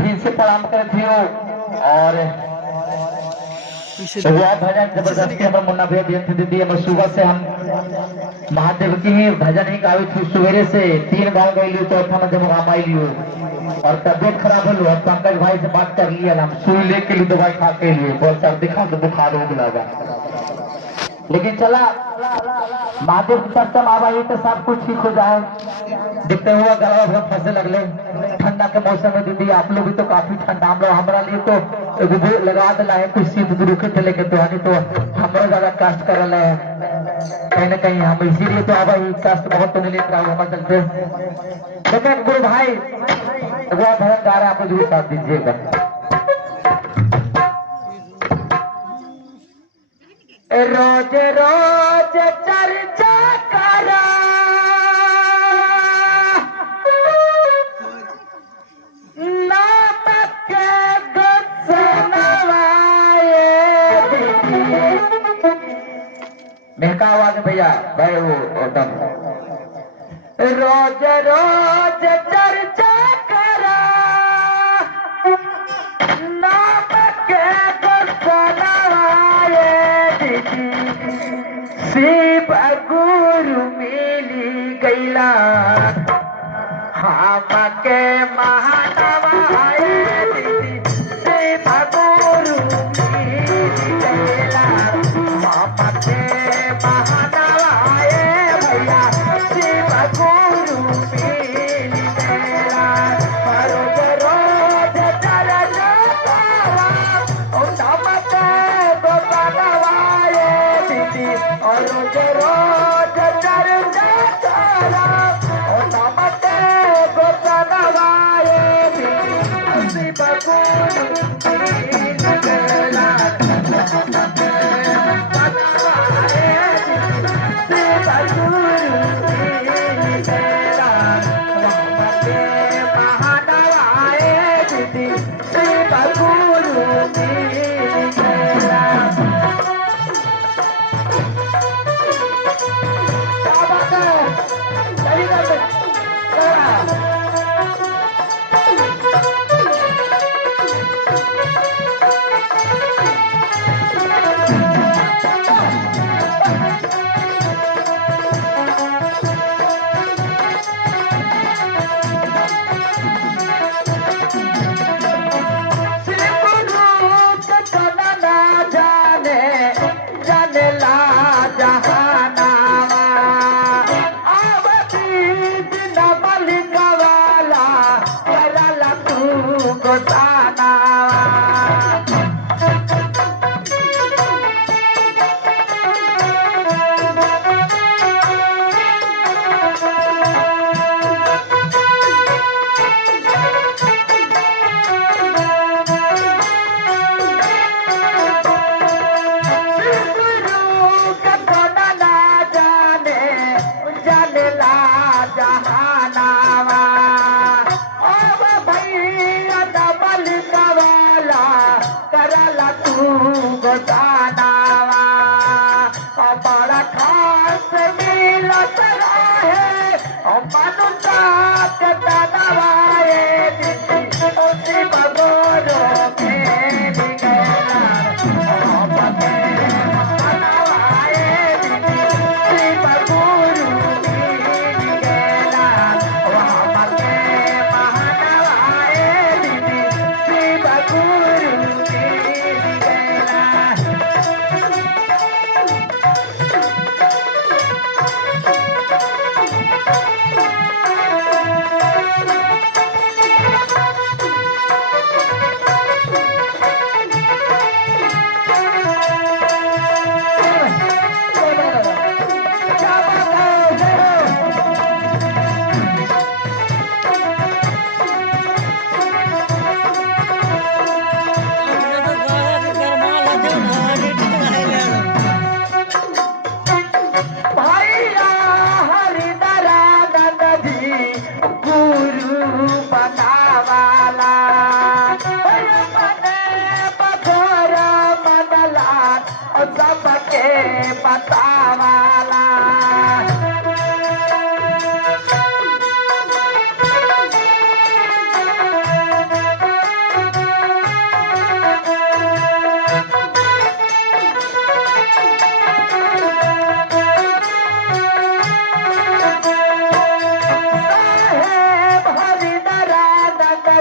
भी से प्रणाम करे थे और भजन जबरदस्ती हम मुन्ना भैया दिए दीदी हम सुबह से हम महादेव की ही भजन ही गावे थी सवेरे से 3 गाँव गई लियो चौथा में जब राम आई लियो और तबियत खराब हो और पंकज भाई से बात कर लिया हम सुई लेके लिए दवाई खा के लिए बहुत सर्दी खा से बुखार हो लगा लेकिन चला महादेव की कस्टम आवाई तो सब कुछ ठीक हो जाए। देखते हुआ गला बहुत फंसे लगले ठंडा के मौसम में दीदी आप लोग भी तो काफी ठंडा हम लोग हमारा लिए तो एगो लगा दिला है कुछ शीत रुके थे लेके तो हनी तो हमारे ज्यादा कष्ट कर रहे हैं कहीं ना कहीं हम इसीलिए तो अब कष्ट बहुत तो नहीं लेते हमारे चलते देखिए गुरु भाई वो भजन गा रहे हैं आप लोग जरूर साथ दीजिएगा। रोज रोज चर्चा करा नाम के महका आवाज भैया भाई वो एकदम रोज रोज चर्चा करा नाम के शिव गुरु मिली गैला हम के महानवाए शिव गुरु मिली गैला हम के महानवाए भैया शिव गुरु मिली गैला रोज रोज चरण तारा नाम के गोपालवाए दीदी और रोज रोज चर्चा करा और नाम के गोपालवाए दीदी शिव गुरु मिली गैला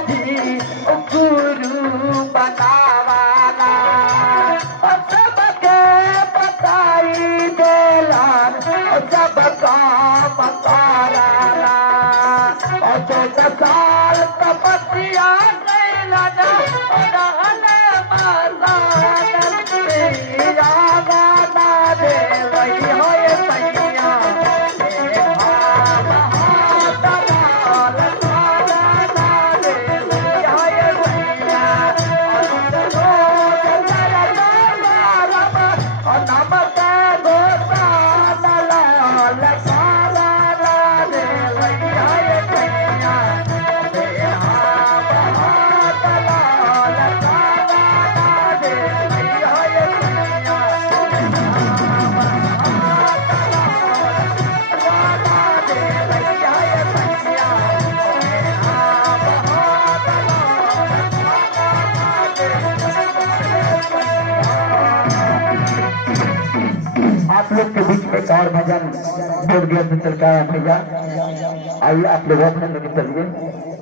जी गुरु बनावाला सबके बताई देलन सब काम कराला और 14 साल तपस्या कैलन रहले मरदान तेरा गाना दे वही होए सैया आप लोग के बीच में एक और भजन बोध गया चल का है भैया, आइए आप लोग अपने चलिए।